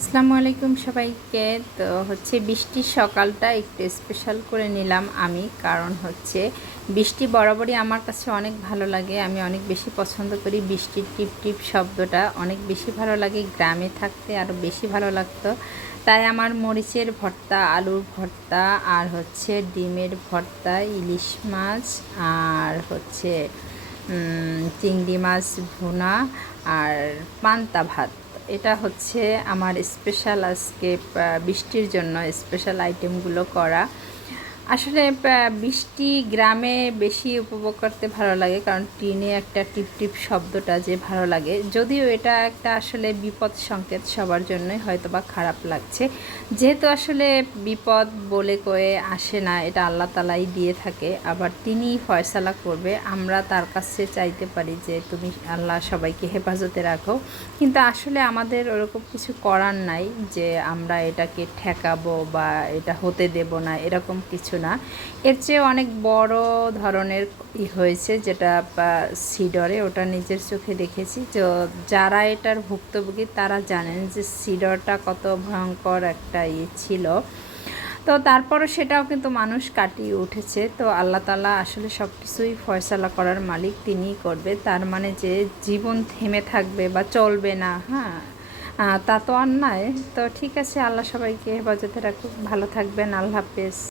আসসালামু আলাইকুম সবাইকে। তো হচ্ছে বৃষ্টির সকালটা একটু স্পেশাল করে নিলাম আমি, কারণ হচ্ছে বৃষ্টি বরাবরই আমার কাছে অনেক ভালো লাগে। আমি অনেক বেশি পছন্দ করি বৃষ্টির টিপ টিপ শব্দটা। অনেক বেশি ভালো লাগে গ্রামে থাকতে আরও বেশি ভালো লাগতো। তাই আমার মরিচের ভর্তা, আলুর ভর্তা, আর হচ্ছে ডিমের ভর্তা, ইলিশ মাছ, আর হচ্ছে চিংড়ি মাছ ভুনা, আর পান্তা ভাত। এটা হচ্ছে আমার স্পেশাল আজকে বৃষ্টির জন্য স্পেশাল আইটেমগুলো করা। আসলে বৃষ্টি গ্রামে বেশি উপভোগ করতে ভালো লাগে, কারণ টিনে একটা টিপ টিপ শব্দটা যে ভালো লাগে। যদিও এটা একটা আসলে বিপদ সংকেত সবার জন্যই হয়তো বা খারাপ লাগছে। যেহেতু আসলে বিপদ বলে কয়ে আসে না, এটা আল্লাহ তালাই দিয়ে থাকে, আবার তিনিই ফয়সালা করবে, আমরা তার কাছে চাইতে পারি যে তুমি আল্লাহ সবাইকে হেফাজতে রাখো। কিন্তু আসলে আমাদের ওরকম কিছু করার নাই যে আমরা এটাকে ঠেকাবো বা এটা হতে দেব না, এরকম কিছু না। এর চেয়ে অনেক বড় ধরনের ই হয়েছে যেটা সিডরে, ওটা নিজের চোখে দেখেছি। তো যারা এটার ভুক্তভোগী, তারা জানেন যে সিডরটা কত ভয়ঙ্কর একটা ইয়ে ছিল। তো তারপরও সেটাও কিন্তু মানুষ কাটিয়ে উঠেছে। তো আল্লাহ তালা আসলে সব কিছুই ফয়সালা করার মালিক, তিনিই করবে। তার মানে যে জীবন থেমে থাকবে বা চলবে না হ্যাঁ তা তো নয় তো ঠিক আছে, আল্লাহ সবাইকে হেফাজতে রাখুক। ভালো থাকবেন, আল্লাহ হাফেজ।